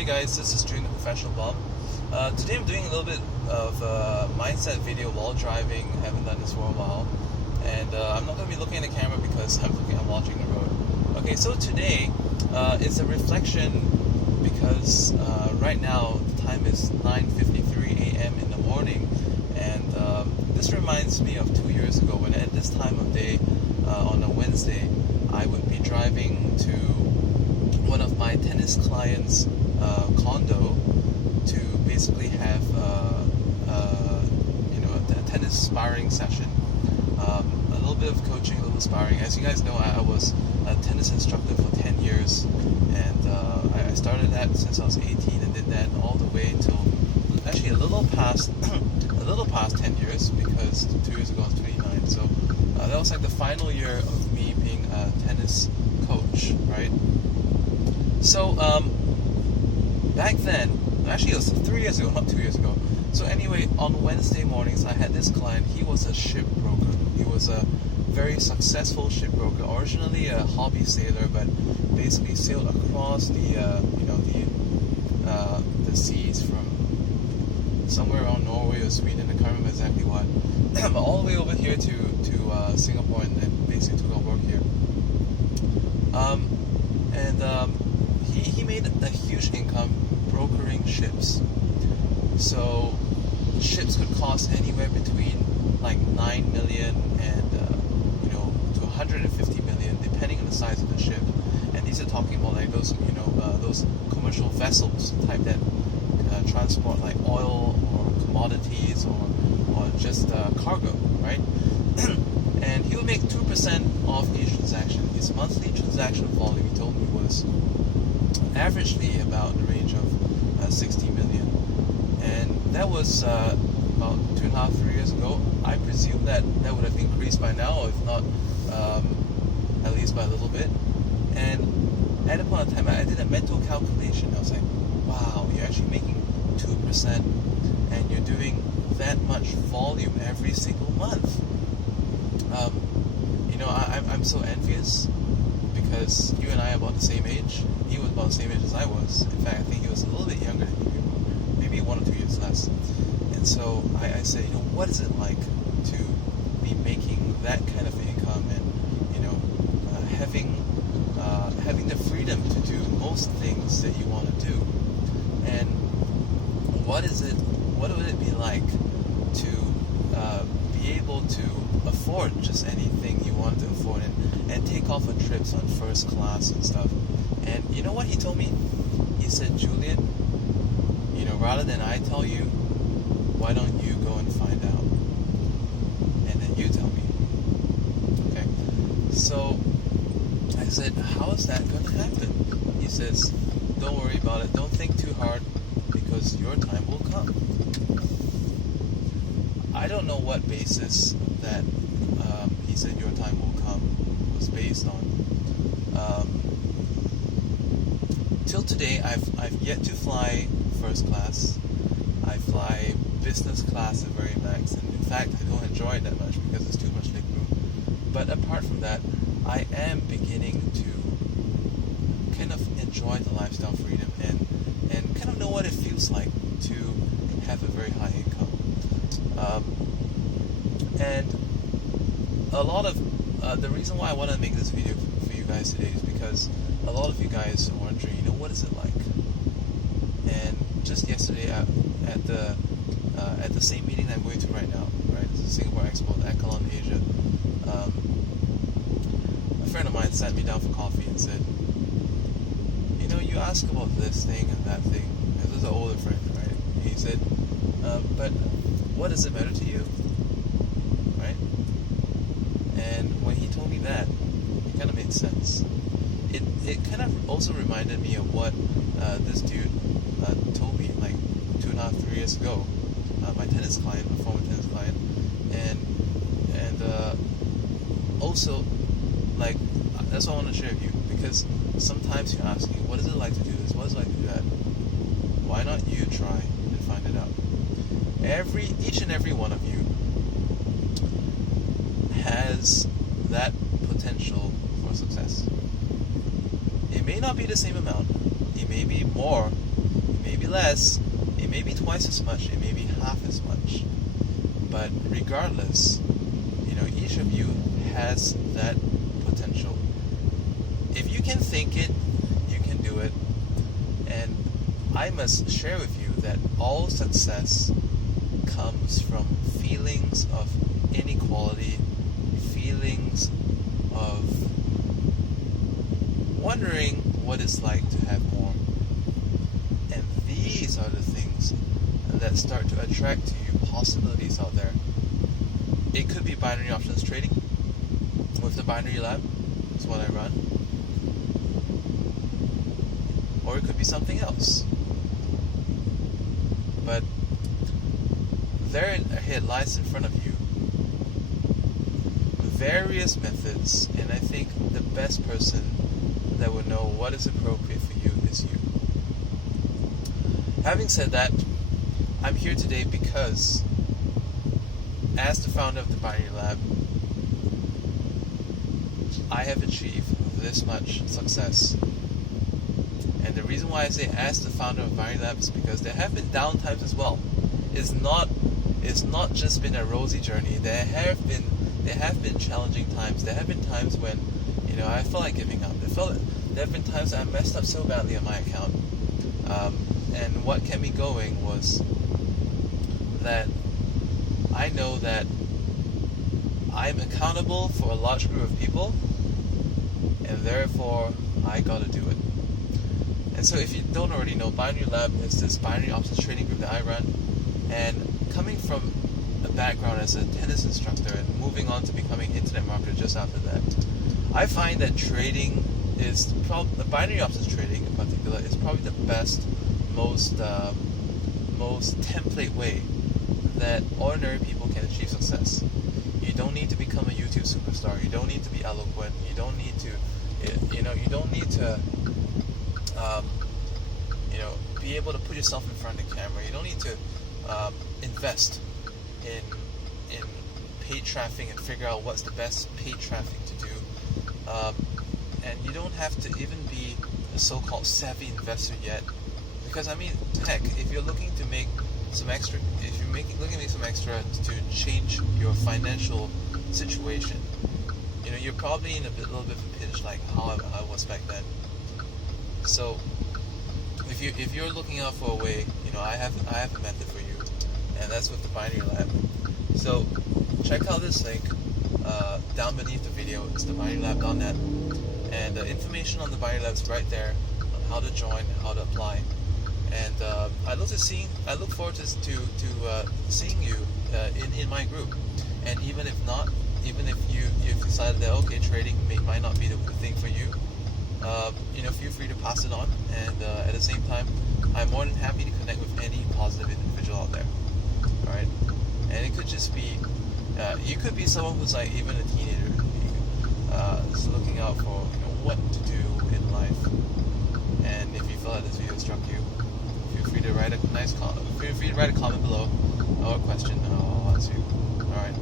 Hey guys, this is June, the professional Bob. Today I'm doing a little bit of mindset video while driving. I haven't done this for a while, and I'm not going to be looking at the camera because I'm watching the road. Okay, so today it's a reflection because right now the time is 9:53 a.m. in the morning, and this reminds me of 2 years ago when at this time of day on a Wednesday I would be driving to one of my tennis clients' condo to basically have a tennis sparring session, a little bit of coaching, a little sparring. As you guys know, I was a tennis instructor for 10 years, and I started that since I was 18 and did that all the way till actually a little past 10 years, because 2 years ago I was 29. So that was like the final year of me being a tennis coach, right? So back then, actually it was 3 years ago, not 2 years ago. So anyway, on Wednesday mornings I had this client. He was a shipbroker. He was a very successful shipbroker, originally a hobby sailor, but basically sailed across the seas from somewhere around Norway or Sweden, I can't remember exactly what, but all the way over here to Singapore, and then basically took our work here. He made a huge income brokering ships. So ships could cost anywhere between like 9 million and to 150 million, depending on the size of the ship. And these are talking about like those those commercial vessels type that transport like oil or commodities or just cargo, right? And he would make 2% off each transaction. His monthly transaction volume, he told me, was averagely about the range of 60 million. And that was about 2.5, 3 years ago. I presume that would have increased by now, if not at least by a little bit. And at a point in time, I did a mental calculation. I was like, wow, you're actually making 2% and you're doing that much volume every single month. I'm so envious because you and I are about the same age. He was about the same age as I was. In fact, I think he was a little bit younger than me, maybe 1 or 2 years less. And so I said, what is it like to be making that kind of income and having the freedom to do most things that you want to do? And what would it be like to be able to afford just anything you want to afford and take off on trips on first class and stuff? And you know what he told me? He said, Julian, rather than I tell you, why don't you go and find out? And then you tell me. Okay. So I said, how is that going to happen? He says, don't worry about it. Don't think too hard, because your time will come. I don't know what basis that he said your time will come was based on. Till today, I've yet to fly first class. I fly business class at very max, and in fact, I don't enjoy it that much because it's too much leg room. But apart from that, I am beginning to kind of enjoy the lifestyle freedom and kind of know what it feels like to have a very high income. And a lot of the reason why I want to make this video for you guys today is because a lot of you guys are wondering, what is it like? And just yesterday at the same meeting that I'm going to right now, right, it's the Singapore Expo, the Echelon Asia, a friend of mine sat me down for coffee and said, you ask about this thing and that thing. This is an older friend, right? He said, but what does it matter to you? Right? And when he told me that, it kind of made sense. It kind of also reminded me of what this dude told me like 2.5, 3 years ago. My tennis client, my former tennis client, and also like that's what I want to share with you, because sometimes you're asking, what is it like to do this? What is it like to do that? Why not you try and find it out? Each and every one of you has that potential for success. It may not be the same amount. It may be more may be less, it may be twice as much, it may be half as much. But regardless, each of you has that potential. If you can think it, you can do it. And I must share with you that all success comes from feelings of inequality, feelings of wondering what it's like to have more. And these are the things that start to attract to you possibilities out there. It could be binary options trading with the Binary Lab, is what I run. Or it could be something else. But there ahead lies in front of you various methods, and I think the best person that would know what is appropriate for you is you. Having said that, I'm here today because as the founder of the Binary Lab, I have achieved this much success. And the reason why I say as the founder of Binary Lab is because there have been down times as well. It's not just been a rosy journey. There have been challenging times. There have been times when, I felt like giving up. There have been times that I messed up so badly on my account. And what kept me going was that I know that I'm accountable for a large group of people, and therefore I gotta do it. And so if you don't already know, Binary Lab is this binary options trading group that I run, and coming from a background as a tennis instructor and moving on to becoming an internet marketer just after that, I find that trading is the binary options trading in particular is probably the best, most template way that ordinary people can achieve success. You don't need to become a YouTube superstar. You don't need to be eloquent. You don't need to, you don't need to, be able to put yourself in front of the camera. You don't need to invest in paid traffic and figure out what's the best paid traffic to do. And you don't have to even be a so-called savvy investor yet, because heck, if you're looking to make some extra, looking to make some extra to change your financial situation, you're probably in a little bit of a pinch like how I was back then. So if you're looking out for a way, I have a method for you, and that's with the Binary Lab. So check out this link down beneath the video. It's theBinaryLab.net, and the information on the Binary Lab is right there on how to join, how to apply. And I look forward to seeing you in my group. And even if you've decided that trading might not be the thing for you, feel free to pass it on. And at the same time, I'm more than happy to connect with any positive individual out there. All right, and it could just be you could be someone who's like even a teenager, is looking out for what to do in life. And if you feel that this video struck you, feel free to write a comment below or a question, and I'll answer you. All right.